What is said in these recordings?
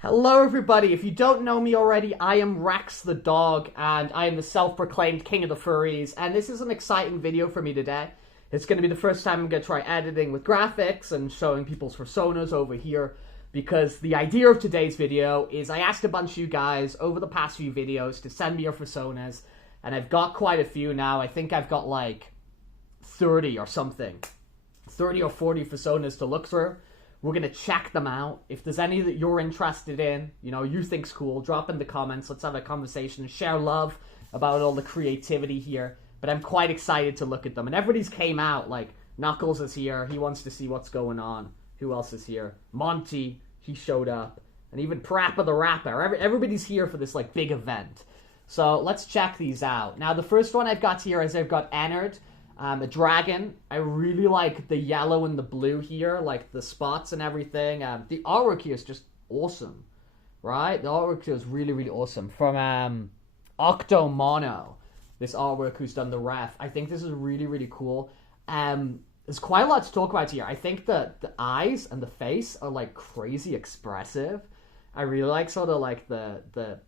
Hello everybody, if you don't know me already, I am Rex the dog, and I am the self-proclaimed king of the furries, and this is an exciting video for me today. It's going to be the first time I'm going to try editing with graphics and showing people's personas over here, because the idea of today's video is I asked a bunch of you guys over the past few videos to send me your personas, and I've got quite a few now. I think I've got like 30 or something, 30 or 40 personas to look through. We're going to check them out. If there's any that you're interested in, you think's cool, drop in the comments. Let's have a conversation and share love about all the creativity here. But I'm quite excited to look at them. And everybody's came out. Like, Knuckles is here. He wants to see what's going on. Who else is here? Monty, he showed up. And even Parappa the Rapper. Everybody's here for this, like, big event. So let's check these out. Now, the first one I've got here is I've got Ennard. A dragon. I really like the yellow and the blue here, like the spots and everything. The artwork here is just awesome, right? The artwork here is really, really awesome. From Octomono, this artwork who's done the ref. I think this is really, really cool. There's quite a lot to talk about here. I think the eyes and the face are like crazy expressive. I really like sort of like the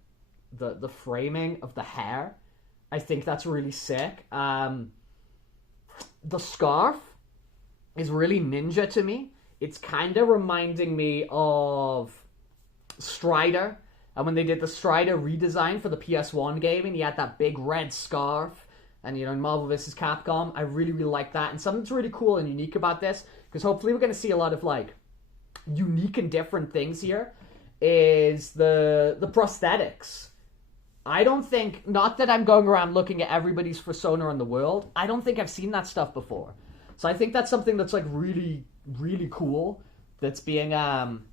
framing of the hair. I think that's really sick. The scarf is really ninja to me. It's kind of reminding me of Strider. And when they did the Strider redesign for the PS1 game, and he had that big red scarf. And, in Marvel vs. Capcom, I really, really like that. And something that's really cool and unique about this, because hopefully we're going to see a lot of, like, unique and different things here, is the prosthetics. I don't think, not that I'm going around looking at everybody's persona in the world, I don't think I've seen that stuff before. So I think that's something that's like really, really cool that's being shown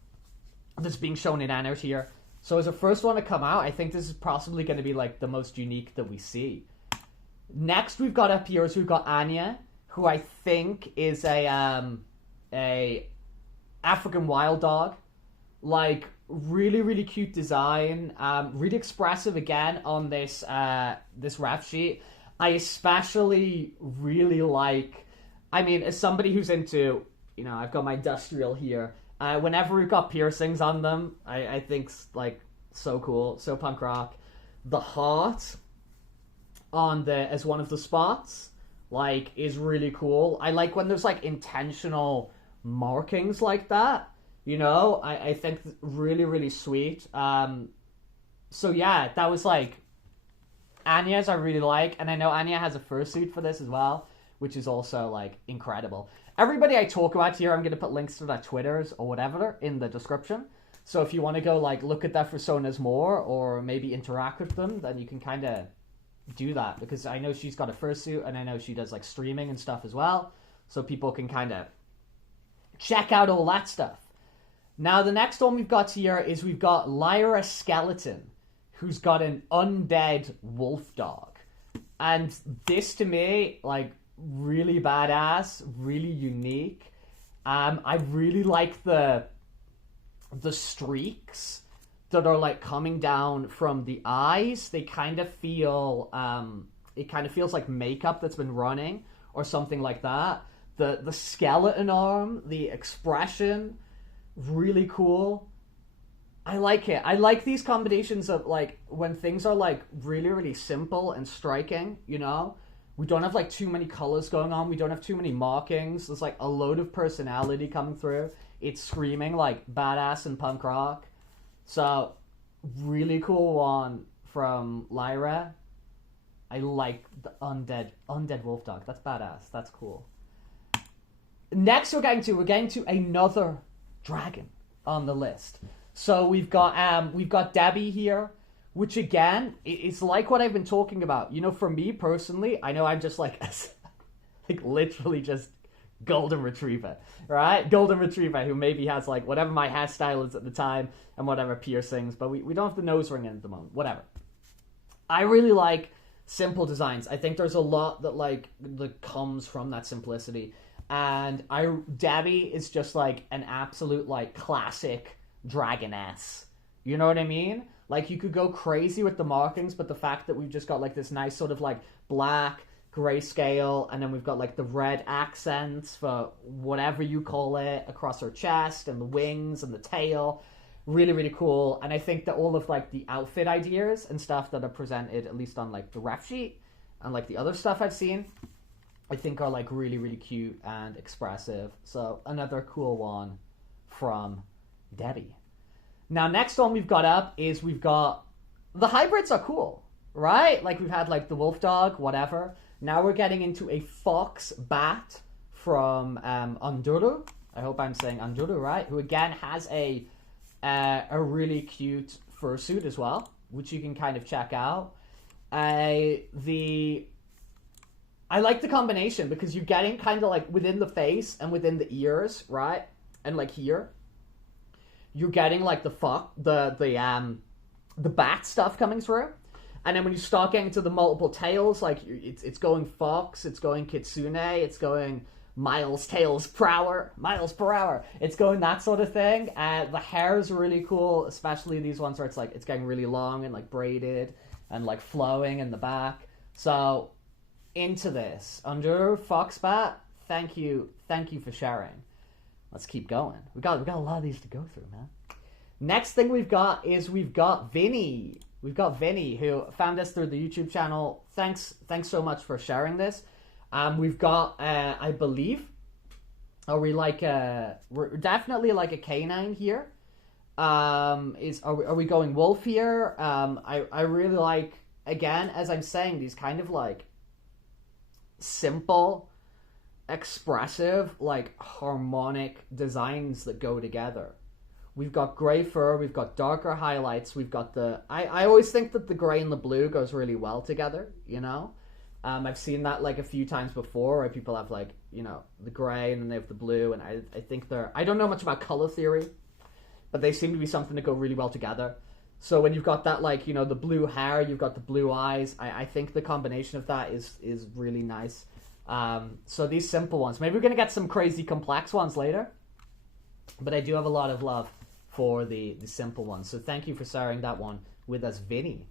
in Ennard here. So as a first one to come out, I think this is possibly going to be like the most unique that we see. Next we've got up here is we've got Anya, who I think is a African wild dog. Like, really, really cute design. Really expressive again on this this ref sheet. I especially really like, as somebody who's into, I've got my industrial here. Whenever we've got piercings on them, I think like so cool, so punk rock. The heart on as one of the spots, like, is really cool. I like when there's like intentional markings like that. I think really, really sweet. So yeah, that was like Anya's I really like, and I know Anya has a fursuit for this as well, which is also like incredible. Everybody I talk about here, I'm going to put links to their Twitters or whatever in the description. So if you want to go like look at their personas more or maybe interact with them, then you can kind of do that, because I know she's got a fursuit and I know she does like streaming and stuff as well. So people can kind of check out all that stuff. Now, the next one we've got here is we've got Lyra Skeleton, who's got an undead wolf dog. And this, to me, like, really badass, really unique. I really like the streaks that are, like, coming down from the eyes. They kind of feel, it kind of feels like makeup that's been running or something like that. The skeleton arm, the expression, really cool. I like it. I like these combinations of like when things are like really, really simple and striking, we don't have like too many colors going on, we don't have too many markings, there's like a load of personality coming through. It's screaming like badass and punk rock. So really cool one from Lyra. I like the undead wolf dog. That's badass. That's cool. Next we're getting to another dragon on the list. So we've got Debbie here, which again is like what I've been talking about. For me personally, I know I'm just like literally just golden retriever, right? Golden retriever who maybe has like whatever my hairstyle is at the time and whatever piercings, but we don't have the nose ring in at the moment. Whatever. I really like simple designs. I think there's a lot that comes from that simplicity. And Debbie is just like an absolute like classic dragoness. You know what I mean? Like, you could go crazy with the markings, but the fact that we've just got like this nice sort of like black grayscale, and then we've got like the red accents for whatever you call it across her chest and the wings and the tail. Really, really cool. And I think that all of like the outfit ideas and stuff that are presented, at least on like the ref sheet and like the other stuff I've seen, I think are like really, really cute and expressive. So another cool one from Debbie. Now, next one we've got up is we've got the hybrids are cool, right? Like we've had like the wolf dog, whatever. Now we're getting into a fox bat from Anduru. I hope I'm saying Anduru right. Who again has a really cute fursuit as well, which you can kind of check out. I like the combination because you're getting kind of like within the face and within the ears, right? And like here, you're getting like the bat stuff coming through. And then when you start getting to the multiple tails, like it's going fox, it's going kitsune, it's going miles per hour. It's going that sort of thing. The hair is really cool, especially these ones where it's getting really long and like braided and like flowing in the back. So into this under Foxbat. Thank you for sharing. Let's keep going. We got a lot of these to go through, man. Next thing we've got Vinny. We've got Vinny, who found us through the YouTube channel. Thanks so much for sharing this. We've got, I believe, we're definitely like a canine here. Are we going wolf here? I really like, again, as I'm saying, these kind of like simple, expressive, like harmonic designs that go together. We've got gray fur, we've got darker highlights, we've got I always think that the gray and the blue goes really well together, you know? I've seen that like a few times before where people have like, you know, the gray and then they have the blue, and I think I don't know much about color theory, but they seem to be something that go really well together. So when you've got that like, you know, the blue hair, you've got the blue eyes, I think the combination of that is really nice. So these simple ones, maybe we're going to get some crazy complex ones later, but I do have a lot of love for the simple ones. So thank you for sharing that one with us, Vinny.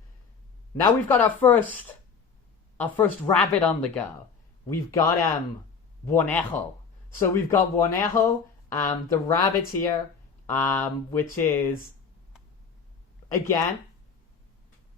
Now we've got our first rabbit on the go. We've got Wonejo. So we've got Wonejo, the rabbit here, which is, again,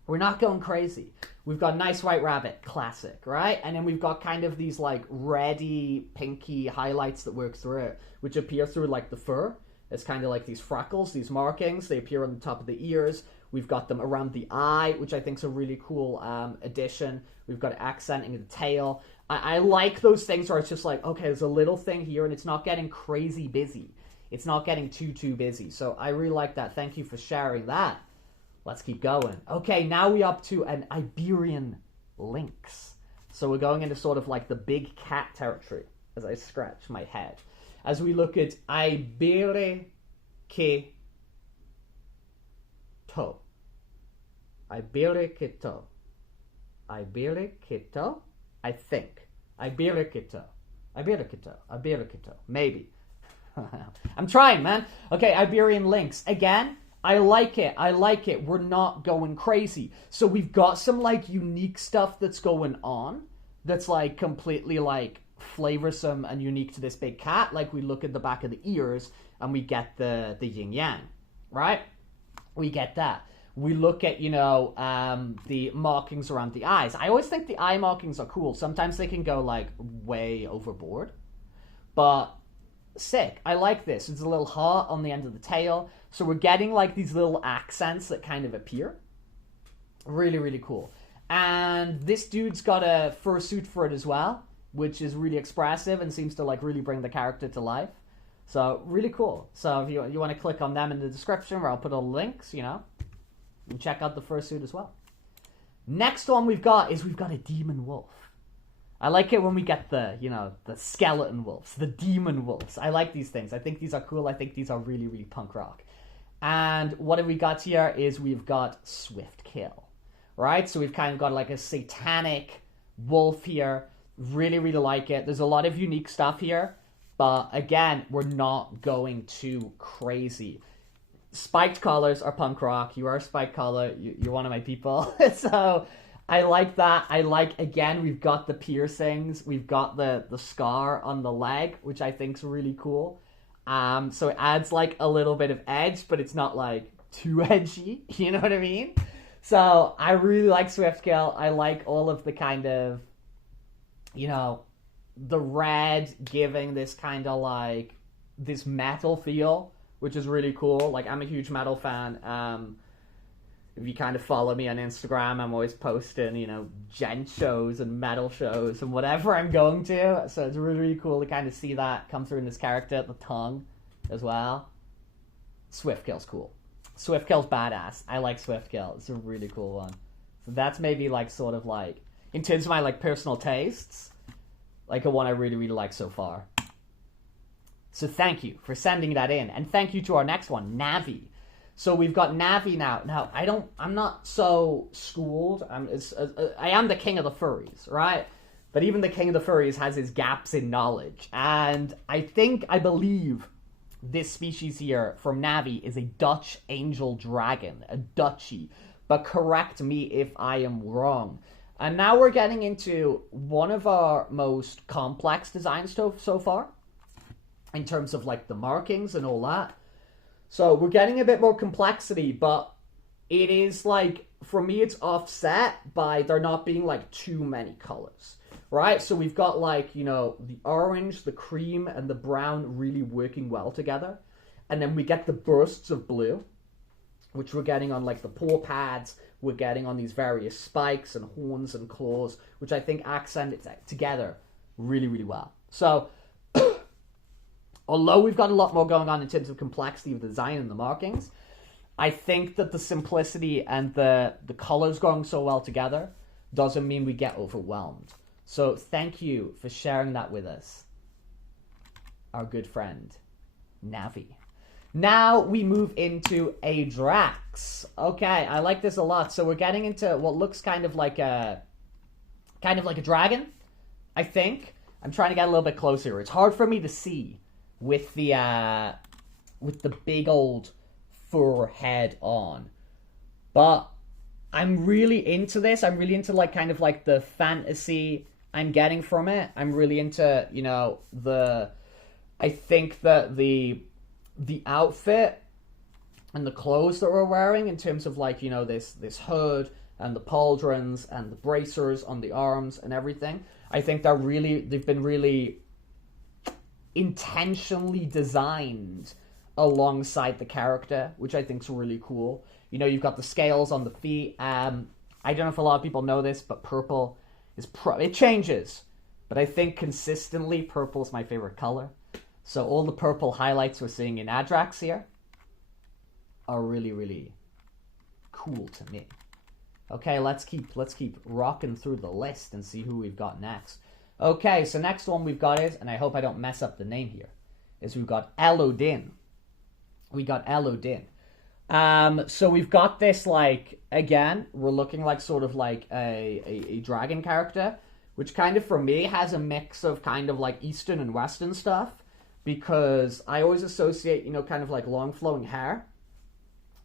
we're not going crazy. We've got nice white rabbit, classic, right? And then we've got kind of these like reddy, pinky highlights that work through it, which appear through like the fur. It's kind of like these freckles, these markings. They appear on the top of the ears. We've got them around the eye, which I think is a really cool addition. We've got accenting the tail. I like those things where it's just like, okay, there's a little thing here and it's not getting crazy busy. It's not getting too busy. So I really like that. Thank you for sharing that. Let's keep going. Okay, now we're up to an Iberian lynx. So we're going into sort of like the big cat territory as I scratch my head. As we look at Iberiquito. Iberiquito, I think. Iberiquito, maybe. I'm trying, man. Okay, Iberian lynx. Again, I like it. We're not going crazy. So we've got some like unique stuff that's going on that's like completely like flavorsome and unique to this big cat. Like we look at the back of the ears and we get the yin yang, right? We get that. We look at, you know, the markings around the eyes. I always think the eye markings are cool. Sometimes they can go like way overboard, but sick. I like this. It's a little hot on the end of the tail. So we're getting like these little accents that kind of appear. Really, really cool. And this dude's got a fursuit for it as well, which is really expressive and seems to like really bring the character to life. So really cool. So if you want to click on them in the description where I'll put all the links, you know, and check out the fursuit as well. Next one we've got a demon wolf. I like it when we get the, you know, the skeleton wolves, the demon wolves. I like these things. I think these are cool. I think these are really, really punk rock. And what have we got here is we've got Swift Kill, right? So we've kind of got like a satanic wolf here. Really, really like it. There's a lot of unique stuff here. But again, we're not going too crazy. Spiked collars are punk rock. You are a spiked collar. You're one of my people. So I like that. I like, again, we've got the piercings. We've got the scar on the leg, which I think is really cool. So it adds like a little bit of edge, but it's not like too edgy. You know what I mean? So I really like Swiftkill. I like all of the kind of, you know, the red giving this kind of like this metal feel, which is really cool. Like, I'm a huge metal fan. If you kind of follow me on Instagram, I'm always posting, you know, gent shows and metal shows and whatever I'm going to. So it's really, really cool to kind of see that come through in this character, the tongue as well. Swiftkill's cool. Swiftkill's badass. I like Swiftkill. It's a really cool one. So that's maybe like sort of like, in terms of my like personal tastes, like a one I really, really like so far. So thank you for sending that in. And thank you to our next one, Navi. So we've got Navi now. Now, I'm not so schooled. I am the king of the furries, right? But even the king of the furries has his gaps in knowledge. And I believe this species here from Navi is a Dutch angel dragon, a Dutchie. But correct me if I am wrong. And now we're getting into one of our most complex designs so far, in terms of like the markings and all that. So we're getting a bit more complexity, but it is like, for me, it's offset by there not being like too many colors, right? So we've got like, you know, the orange, the cream, and the brown really working well together. And then we get the bursts of blue, which we're getting on like the paw pads. We're getting on these various spikes and horns and claws, which I think accent it together really, really well. So although we've got a lot more going on in terms of complexity of the design and the markings, I think that the simplicity and the colors going so well together doesn't mean we get overwhelmed. So thank you for sharing that with us, our good friend, Navi. Now we move into a Drax. Okay, I like this a lot. So we're getting into what looks kind of like a dragon, I think. I'm trying to get a little bit closer. It's hard for me to see with the big old fur head on, but I'm really into this. I'm really into like kind of like the fantasy I'm getting from it. I'm really into, you know, I think that the outfit and the clothes that we're wearing, in terms of like, you know, this hood and the pauldrons and the bracers on the arms and everything, I think they've been really intentionally designed alongside the character, which I think is really cool. You know, you've got the scales on the feet. I don't know if a lot of people know this, but purple is it changes, but I think consistently purple is my favorite color. So all the purple highlights we're seeing in Adrax here are really, really cool to me. Okay, let's keep rocking through the list and see who we've got next. Okay, so next one we've got is, and I hope I don't mess up the name here, is we've got Elodin. We got Elodin. So we've got this, like, again, we're looking like sort of like a dragon character, which kind of, for me, has a mix of kind of like Eastern and Western stuff, because I always associate, you know, kind of like long flowing hair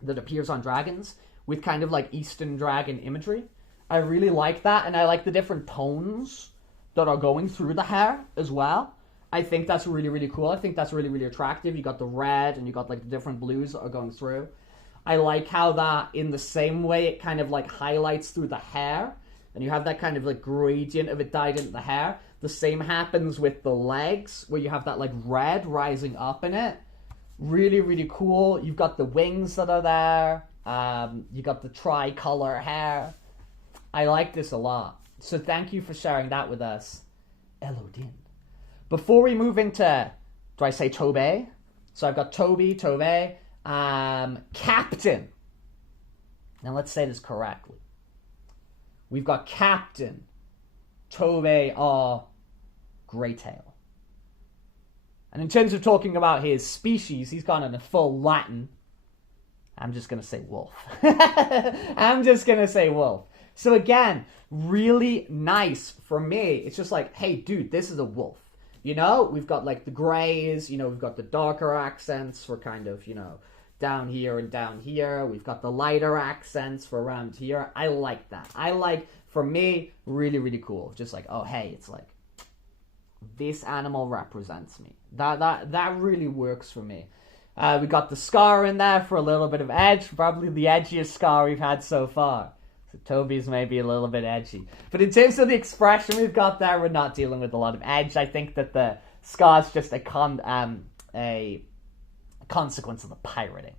that appears on dragons with kind of like Eastern dragon imagery. I really like that, and I like the different tones that are going through the hair as well. I think that's really, really cool. I think that's really, really attractive. You got the red and you got like the different blues that are going through. I like how that, in the same way, it kind of like highlights through the hair, and you have that kind of like gradient of it dyed into the hair. The same happens with the legs, where you have that like red rising up in it. Really, really cool. You've got the wings that are there. You got the tricolor hair. I like this a lot. So thank you for sharing that with us, Elodin. Before we move into, do I say Tobe? So I've got Tobe, Captain. Now let's say this correctly. We've got Captain Tobe Greytail. And in terms of talking about his species, he's gone in a full Latin. I'm just going to say wolf. I'm just going to say wolf. So again, really nice for me. It's just like, hey, dude, this is a wolf. You know, we've got like the grays, you know, we've got the darker accents for kind of, you know, down here and down here. We've got the lighter accents for around here. I like that. I like, for me, really, really cool. Just like, oh, hey, it's like, this animal represents me. That really works for me. We got the scar in there for a little bit of edge, probably the edgiest scar we've had so far. So Toby's maybe a little bit edgy. But in terms of the expression we've got there, we're not dealing with a lot of edge. I think that the scar's just a consequence of the pirating.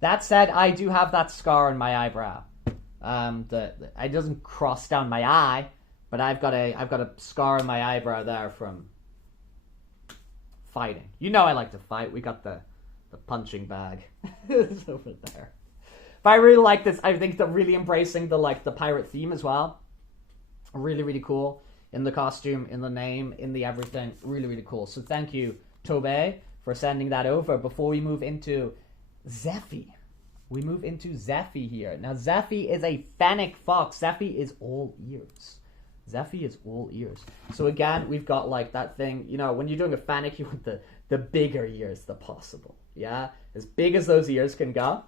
That said, I do have that scar in my eyebrow. It doesn't cross down my eye, but I've got a scar in my eyebrow there from fighting. You know I like to fight. We got the punching bag. It's over there. But I really like this. I think they're really embracing the pirate theme as well. Really, really cool. In the costume, in the name, in the everything. Really, really cool. So thank you, Tobe, for sending that over. Before we move into Zeffy. We move into Zeffy here. Now, Zeffy is a fennec fox. Zeffy is all ears. Zeffy is all ears. So again, we've got like that thing, you know, when you're doing a fennec, you want the bigger ears the possible. Yeah? As big as those ears can go,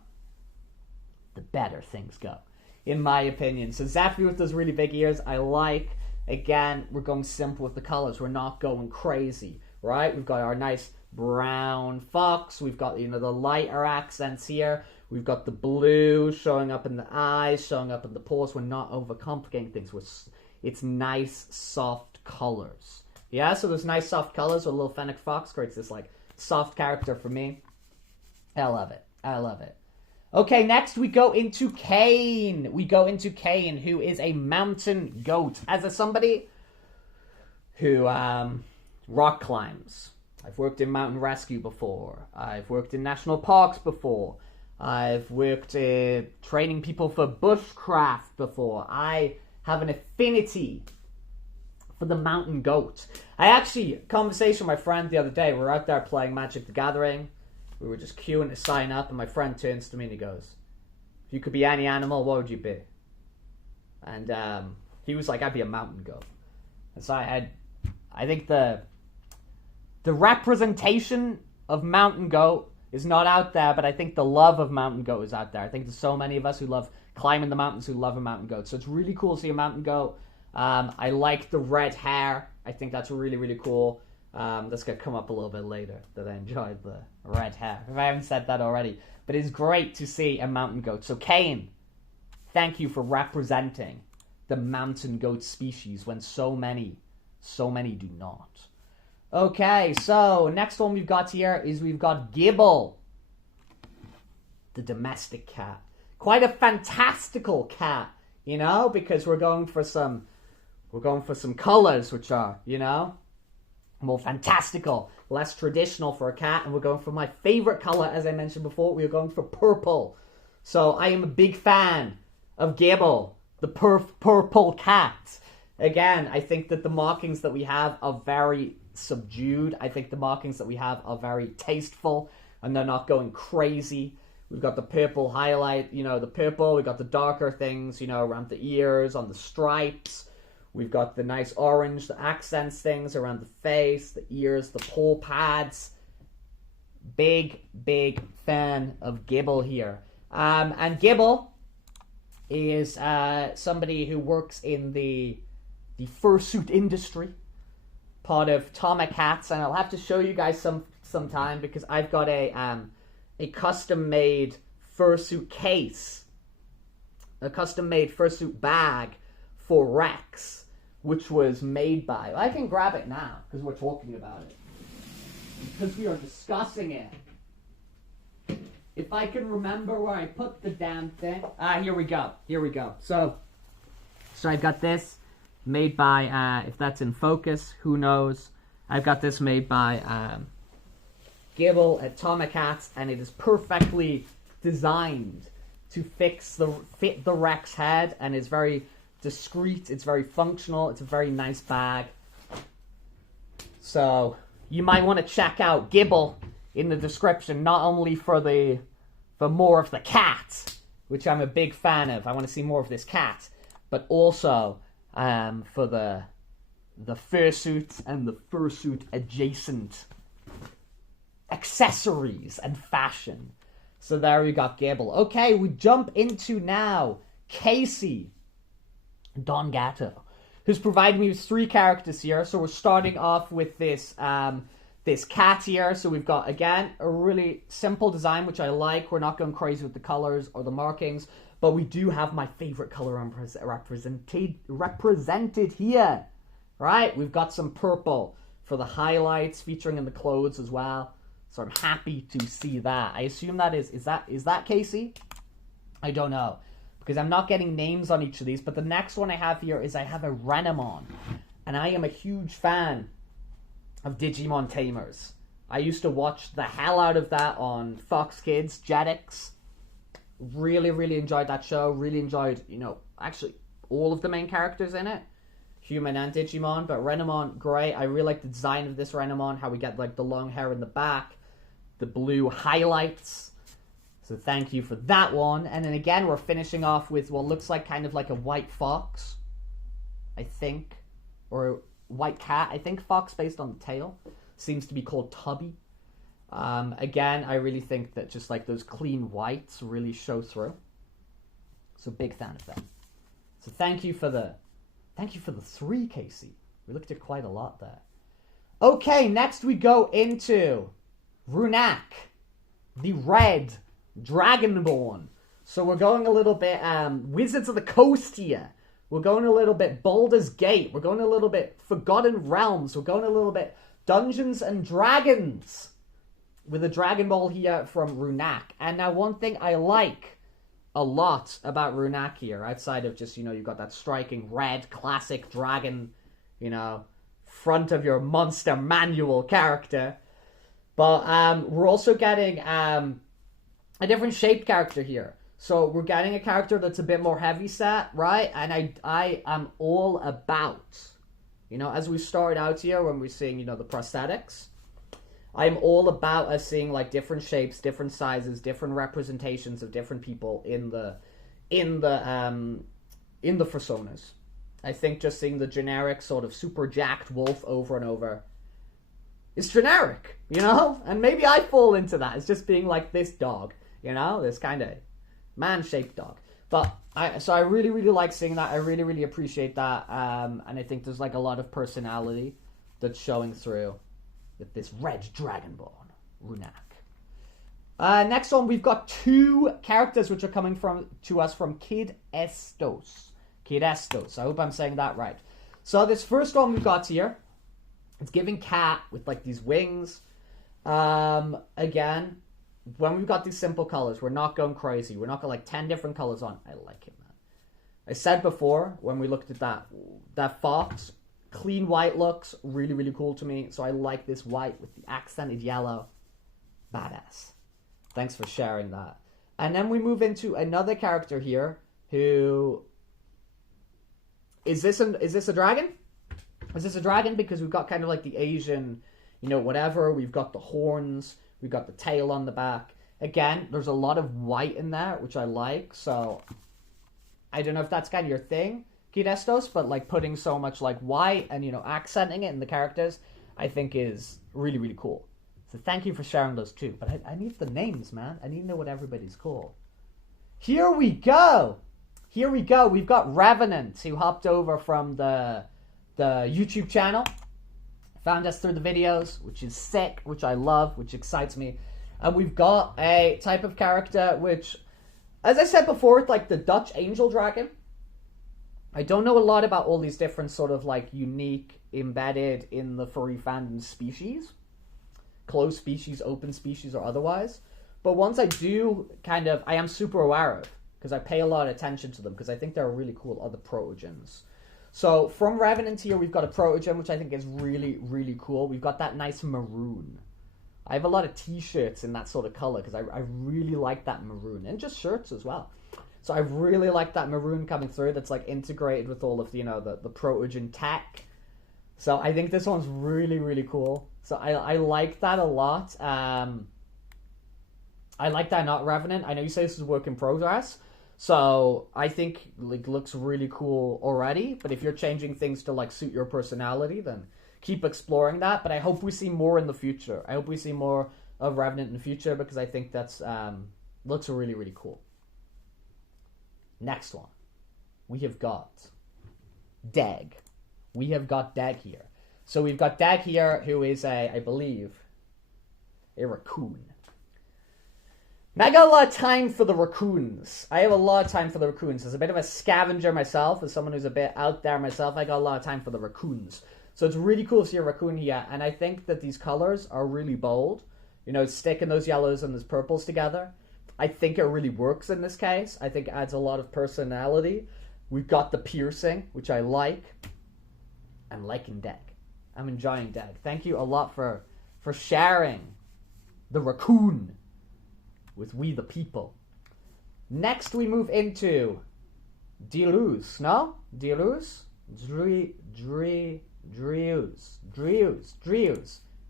the better things go, in my opinion. So Zeffy with those really big ears, I like. Again, we're going simple with the colors. We're not going crazy, right? We've got our nice brown fox. We've got, you know, the lighter accents here. We've got the blue showing up in the eyes, showing up in the paws. We're not overcomplicating things. It's nice, soft colors. Yeah, so those nice, soft colors with a little fennec fox creates this, like, soft character for me. I love it. I love it. Okay, next we go into Kane. We go into Kane, who is a mountain goat. As somebody who rock climbs. I've worked in mountain rescue before. I've worked in national parks before. I've worked training people for bushcraft before. I have an affinity for the mountain goat. Conversation with my friend the other day. We were out there playing Magic the Gathering. We were just queuing to sign up, and my friend turns to me and he goes, "If you could be any animal, what would you be?" And he was like, "I'd be a mountain goat." And so I think the representation of mountain goat is not out there, but I think the love of mountain goat is out there. I think there's so many of us who love climbing the mountains who love a mountain goat. So it's really cool to see a mountain goat. I like the red hair. I think that's really, really cool. That's going to come up a little bit later, that I enjoyed the red hair, if I haven't said that already. But it's great to see a mountain goat. So Kane, thank you for representing the mountain goat species when so many do not. Okay, so next one we've got here is we've got Gibble, the domestic cat. Quite a fantastical cat, you know, because we're going for some colors which are, you know, more fantastical, less traditional for a cat, and we're going for my favorite color, as I mentioned before. We're going for purple. So I am a big fan of Gibble, the purple cat. Again, I think that the markings that we have are very subdued. I think the markings that we have are very tasteful, and they're not going crazy. We've got the purple highlight, you know, the purple. We've got the darker things, you know, around the ears, on the stripes. We've got the nice orange, the accents things around the face, the ears, the paw pads. Big fan of Gibble here. And Gibble is somebody who works in the fursuit industry, part of Tomic Hats, and I'll have to show you guys sometime because I've got a custom-made fursuit case, a custom-made fursuit bag for Rex, which was made by... I can grab it now because we're talking about it, because we are discussing it. If I can remember where I put the damn thing. Here we go. So I've got this made by, if that's in focus, who knows. I've got this made by Gibble at Tomic Hats, and it is perfectly designed to fit the Rex head, and it's very discreet, it's very functional, it's a very nice bag. So you might want to check out Gibble in the description, not only for more of the cat, which I'm a big fan of. I want to see more of this cat, but also for the fursuit and the fursuit adjacent accessories and fashion. So there we got Gibble. Okay, we jump into now Casey Don Gatto, who's provided me with 3 characters here. So we're starting off with this this cat here. So we've got, again, a really simple design, which I like. We're not going crazy with the colors or the markings, but we do have my favorite color represented here, right? We've got some purple for the highlights featuring in the clothes as well. So I'm happy to see that. I assume that is that Casey? I don't know, because I'm not getting names on each of these. But the next one I have here is I have a Renamon, and I am a huge fan of Digimon Tamers. I used to watch the hell out of that on Fox Kids, Jetix. Really, really enjoyed that show. Really enjoyed, actually all of the main characters in it, Human and Digimon. But Renamon, great. I really like the design of this Renamon, how we get like the long hair in the back, the blue highlights. So thank you for that one. And then again, we're finishing off with what looks like kind of like a white fox, I think, or white cat. I think fox based on the tail. Seems to be called Tubby. Again, I really think that just like those clean whites really show through. So big fan of them. So thank you for the 3, Casey. We looked at quite a lot there. Okay, next we go into Runak, the red Dragonborn. So we're going a little bit Wizards of the Coast here. We're going a little bit Baldur's Gate. We're going a little bit Forgotten Realms. We're going a little bit Dungeons and Dragons with a Dragon Ball here from Runak. And now one thing I like a lot about Runak here, outside of just, you've got that striking red classic dragon, front of your monster manual character. But we're also getting a different shaped character here. So we're getting a character that's a bit more heavy set, right? And I am all about, as we start out here when we're seeing, the prosthetics, I'm all about us seeing like different shapes, different sizes, different representations of different people in the personas. I think just seeing the generic sort of super jacked wolf over and over is generic, And maybe I fall into that. It's just being like this dog, this kind of man-shaped dog. But I really, really like seeing that. I really, really appreciate that. And I think there's like a lot of personality that's showing through with this red Dragonborn, Runak. Next one, we've got 2 characters which are coming to us from Kid Estos. Kid Estos. I hope I'm saying that right. So this first one we've got here, it's giving cat with like these wings. Again, when we've got these simple colors, we're not going crazy. We're not going like 10 different colors on. I like it, man. I said before, when we looked at that fox, clean white looks really, really cool to me. So I like this white with the accented yellow. Badass. Thanks for sharing that. And then we move into another character here who... Is this a dragon? Is this a dragon? Because we've got kind of like the Asian, whatever. We've got the horns. We've got the tail on the back. Again, there's a lot of white in there, which I like. So I don't know if that's kind of your thing, Kidestos, but like putting so much like white and, accenting it in the characters, I think is really, really cool. So thank you for sharing those too. But I need the names, man. I need to know what everybody's called. Here we go. We've got Revenant, who hopped over from the YouTube channel. Found us through the videos, which is sick, which I love, which excites me. And we've got a type of character which, as I said before, it's like the Dutch angel dragon. I don't know a lot about all these different sort of like unique, embedded in the furry fandom species. Closed species, open species, or otherwise. But ones I do I am super aware of, because I pay a lot of attention to them, because I think they're really cool, are the protogens. So from Revenant here, we've got a protogen, which I think is really, really cool. We've got that nice maroon. I have a lot of t-shirts in that sort of color because I really like that maroon, and just shirts as well. So I really like that maroon coming through that's like integrated with all of the, the protogen tech. So I think this one's really, really cool. So I like that a lot. I like that not Revenant. I know you say this is a work in progress. So I think like looks really cool already, but if you're changing things to like suit your personality, then keep exploring that. But I hope we see more in the future. I hope we see more of Revenant in the future, because I think that's looks really, really cool. Next one, we have got Deg. We have got Deg here. So we've got Dag here, who is I believe, a raccoon. Now, I got a lot of time for the raccoons. I have a lot of time for the raccoons. As a bit of a scavenger myself, as someone who's a bit out there myself, I got a lot of time for the raccoons. So it's really cool to see a raccoon here, and I think that these colors are really bold. You know, sticking those yellows and those purples together. I think it really works in this case. I think it adds a lot of personality. We've got the piercing, which I like. I'm liking Dag. I'm enjoying Dag. Thank you a lot for sharing the raccoon with we the people. Next we move into Deleuze. No? Deleuze? Dreuze.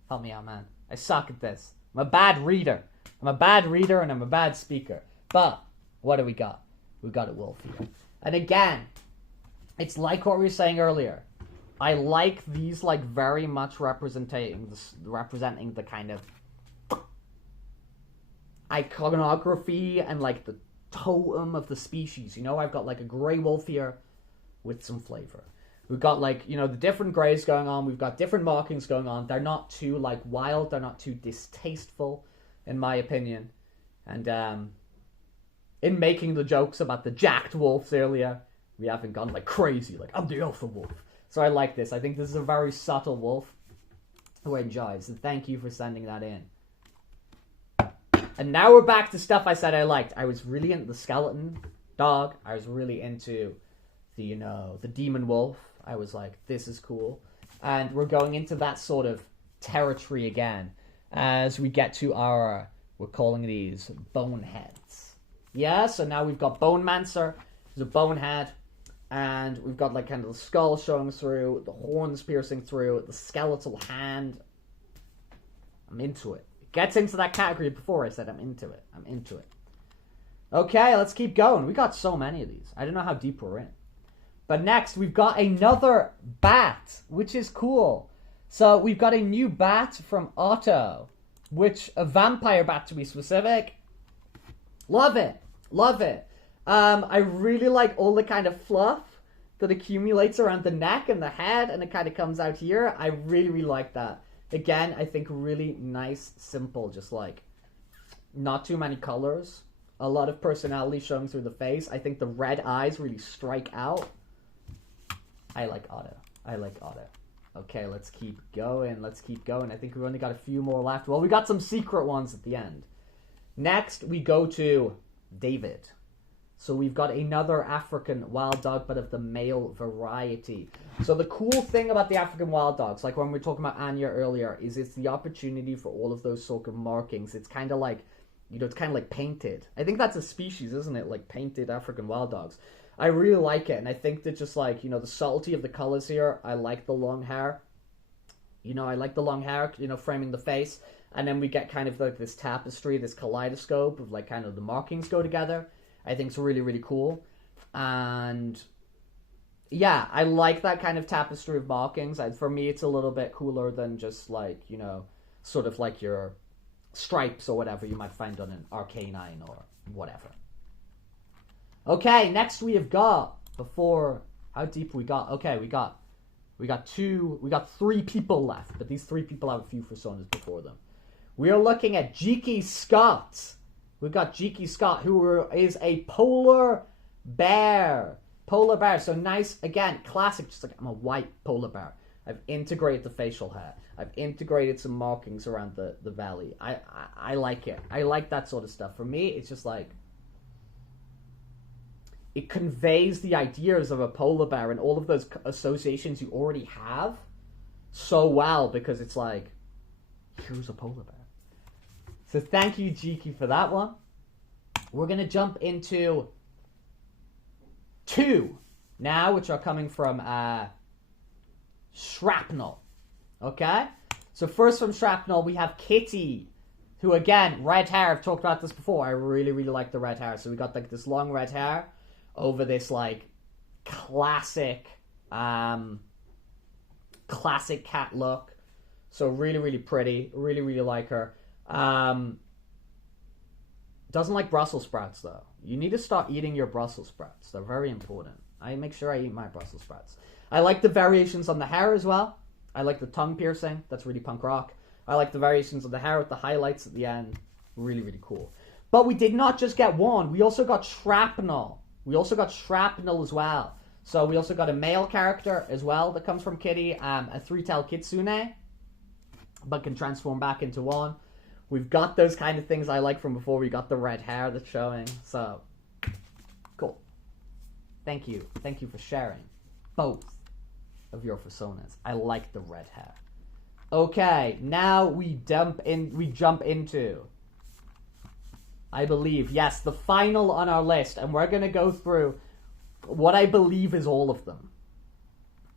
Help me out, man. I suck at this. I'm a bad reader. I'm a bad reader and I'm a bad speaker. But what do we got? We got a wolf here. And again, it's like what we were saying earlier. I like these like very much representing the kind of iconography and like the totem of the species. You know, I've got like a grey wolf here with some flavor. We've got like, you know, the different greys going on. We've got different markings going on. They're not too like wild. They're not too distasteful, in my opinion. And in making the jokes about the jacked wolves earlier, we haven't gone like crazy. Like, I'm the alpha wolf. So I like this. I think this is a very subtle wolf who I enjoy. So thank you for sending that in. And now we're back to stuff I said I liked. I was really into the skeleton dog. I was really into the, you know, the demon wolf. I was like, this is cool. And we're going into that sort of territory again as we get to our, we're calling these boneheads. Yeah, so now we've got Bone Mancer, who's a bonehead. And we've got like kind of the skull showing through, the horns piercing through, the skeletal hand. I'm into it. It gets into that category before I said I'm into it. I'm into it. Okay, let's keep going. We got so many of these. I don't know how deep we're in. But next, we've got another bat, which is cool. So we've got a new bat from Otto, which a vampire bat to be specific. Love it. Love it. I really like all the kind of fluff that accumulates around the neck and the head, and it kind of comes out here. I really, really like that. Again, I think really nice, simple, just like not too many colors. A lot of personality showing through the face. I think the red eyes really strike out. I like Otto. I like Otto. Okay, let's keep going. Let's keep going. I think we've only got a few more left. Well, we got some secret ones at the end. Next, we go to David. So we've got another African wild dog, but of the male variety. So the cool thing about the African wild dogs, like when we were talking about Anya earlier, is it's the opportunity for all of those sort of markings. It's kind of like, you know, it's kind of like painted. I think that's a species, isn't it? Like painted African wild dogs. I really like it. And I think that just like, you know, the subtlety of the colors here, I like the long hair. You know, I like the long hair, you know, framing the face. And then we get kind of like this tapestry, this kaleidoscope of like kind of the markings go together. I think it's really, really cool. And yeah, I like that kind of tapestry of markings. For me, it's a little bit cooler than just like, you know, sort of like your stripes or whatever you might find on an Arcanine or whatever. Okay, next we have got, before, how deep we got? Okay, we got 3 people left, but these 3 people have a few personas before them. We are looking at Jiki Scott. We've got Jiki Scott, who is a polar bear. Polar bear. So nice, again, classic, just like I'm a white polar bear. I've integrated the facial hair. I've integrated some markings around the belly. I like it. I like that sort of stuff. For me, it's just like, it conveys the ideas of a polar bear and all of those associations you already have so well, because it's like, here's a polar bear. So thank you, Jiki, for that one. We're going to jump into 2 now, which are coming from Shrapnel. Okay? So first from Shrapnel, we have Kitty, who, again, red hair. I've talked about this before. I really, really like the red hair. So we got like this long red hair over this like classic cat look. So really, really pretty. Really, really like her. Doesn't like Brussels sprouts though. You need to start eating your Brussels sprouts. They're very important. I make sure I eat my Brussels sprouts. I like the variations on the hair as well. I like the tongue piercing. That's really punk rock. I like the variations of the hair with the highlights at the end. Really, really cool. But we did not just get one. We also got shrapnel. We also got shrapnel as well. So we also got a male character as well that comes from Kitty. A three-tailed kitsune, but can transform back into one. We've got those kind of things I like from before. We got the red hair that's showing. So, cool. Thank you. Thank you for sharing both of your personas. I like the red hair. Okay, now we jump into, I believe, yes, the final on our list. And we're going to go through what I believe is all of them.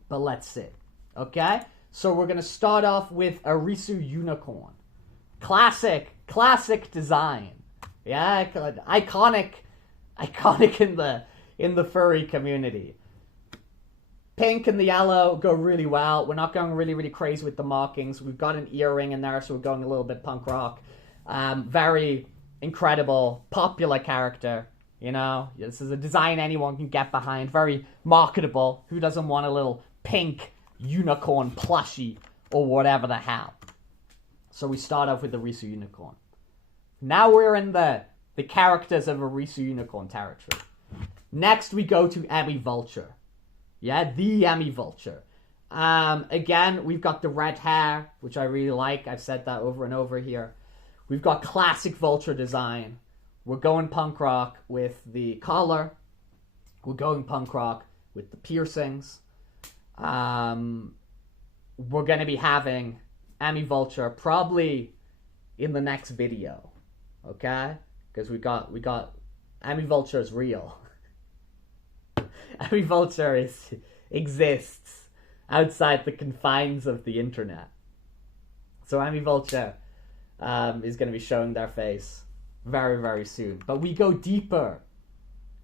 But let's see. Okay? So we're going to start off with Arisu Unicorn. Classic design. Yeah, iconic in the furry community. Pink and the yellow go really well. We're not going really, really crazy with the markings. We've got an earring in there, so we're going a little bit punk rock. Very incredible, popular character. You know, this is a design anyone can get behind. Very marketable. Who doesn't want a little pink unicorn plushie or whatever the hell? So we start off with the Arisu Unicorn. Now we're in the characters of Arisu Unicorn territory. Next we go to Emmy Vulture. Yeah, the Emmy Vulture. Again, we've got the red hair, which I really like. I've said that over and over here. We've got classic Vulture design. We're going punk rock with the collar. We're going punk rock with the piercings. We're going to be having Emmy Vulture probably in the next video. Okay? Because we got Emmy Vulture is real. Emmy Vulture exists outside the confines of the internet. So Emmy Vulture is going to be showing their face very, very soon. But we go deeper.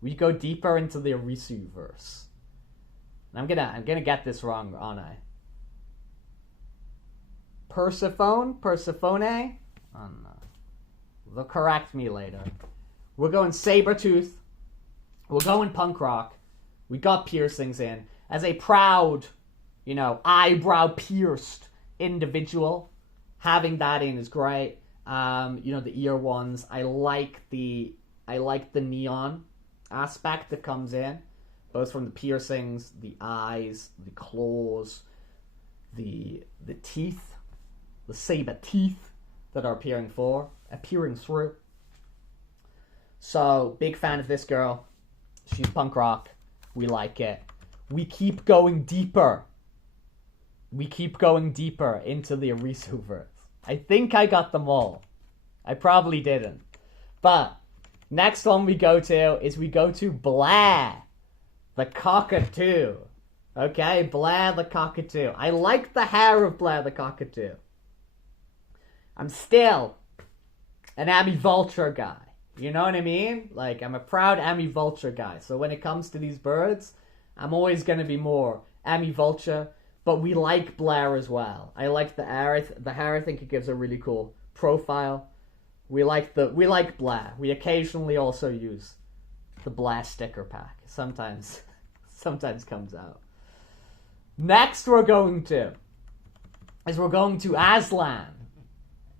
We go deeper into the Arisu-verse. I'm gonna get this wrong, aren't I? Persephone? Oh no. They'll correct me later. We're going Sabretooth. We're going punk rock. We got piercings in. As a proud, eyebrow pierced individual, having that in is great. The ear ones. I like the neon aspect that comes in, both from the piercings, the eyes, the claws, the teeth, the saber teeth that are appearing through. So, big fan of this girl. She's punk rock. We like it. We keep going deeper. Into the Arisu-verse. I think I got them all. I probably didn't. But next one we go to Blair the Cockatoo. Okay, Blair the Cockatoo. I like the hair of Blair the Cockatoo. I'm still an Emmy Vulture guy. You know what I mean? Like, I'm a proud Emmy Vulture guy. So when it comes to these birds, I'm always going to be more Emmy Vulture. But we like Blair as well. I like the hair. The hair, I think it gives a really cool profile. We like Blair. We occasionally also use the Blair sticker pack. Sometimes comes out. Next we're going to Aslan,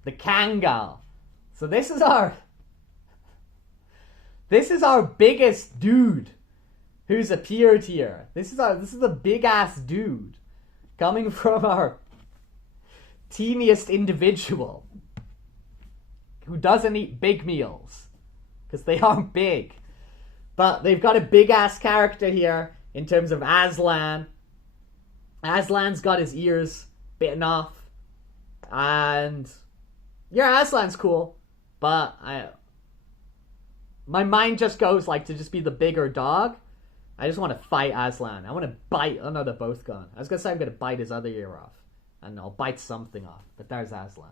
the Kangal. So this is our biggest dude who's appeared here. This is a big ass dude coming from our teeniest individual who doesn't eat big meals because they aren't big. But they've got a big ass character here in terms of Aslan. Aslan's got his ears bitten off. And yeah, Aslan's cool. But my mind just goes to just be the bigger dog. I just want to fight Aslan. I want to bite. Oh no, they're both gone. I was going to say I'm going to bite his other ear off. And I'll bite something off. But there's Aslan.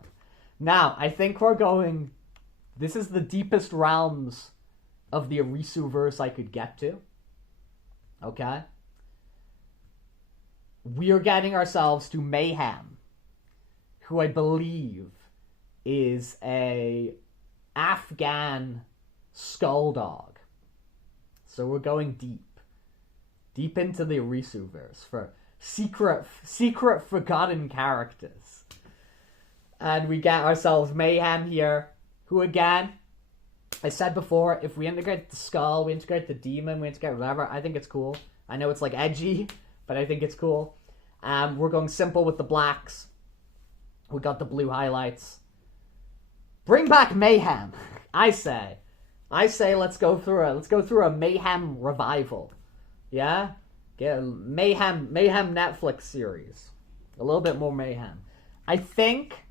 Now, I think we're going... This is the deepest realms of the Arisu-verse I could get to. Okay? We are getting ourselves to Mayhem, who I believe is a Afghan skull dog. So we're going deep into the Arisu-verse secret forgotten characters. And we get ourselves Mayhem here, who again, I said before, if we integrate the skull, we integrate the demon, we integrate whatever, I think it's cool. I know it's like edgy, but I think it's cool. We're going simple with the blacks. We got the blue highlights. Bring back Mayhem. I say let's go through a Mayhem revival. Yeah? Get a Mayhem Netflix series. A little bit more Mayhem. I think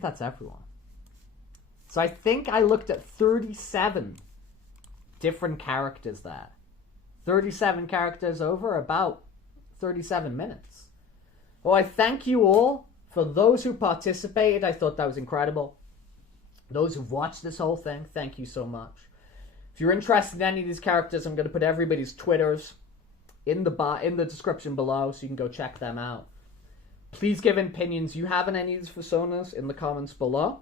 that's everyone. So I think I looked at 37 different characters there. 37 characters over about 37 minutes. Well, I thank you all for those who participated. I thought that was incredible. Those who've watched this whole thing, thank you so much. If you're interested in any of these characters, I'm going to put everybody's Twitters in the description below, so you can go check them out. Please give opinions you have on any of these personas in the comments below.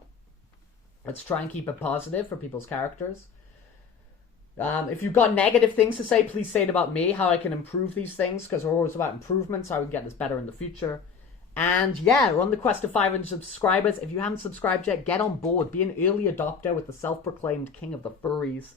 Let's try and keep it positive for people's characters. If you've got negative things to say, please say it about me, how I can improve these things, because we're always about improvements, how we can get this better in the future. And yeah, we're on the quest to 500 subscribers. If you haven't subscribed yet, get on board. Be an early adopter with the self-proclaimed king of the furries.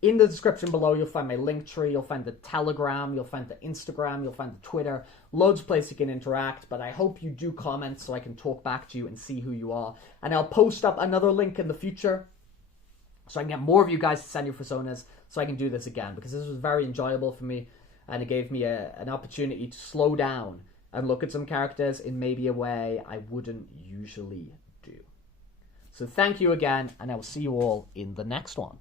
In the description below, you'll find my link tree, you'll find the Telegram, you'll find the Instagram, you'll find the Twitter. Loads of places you can interact, but I hope you do comment so I can talk back to you and see who you are. And I'll post up another link in the future so I can get more of you guys to send your personas so I can do this again, because this was very enjoyable for me and it gave me an opportunity to slow down and look at some characters in maybe a way I wouldn't usually do. So thank you again, and I will see you all in the next one.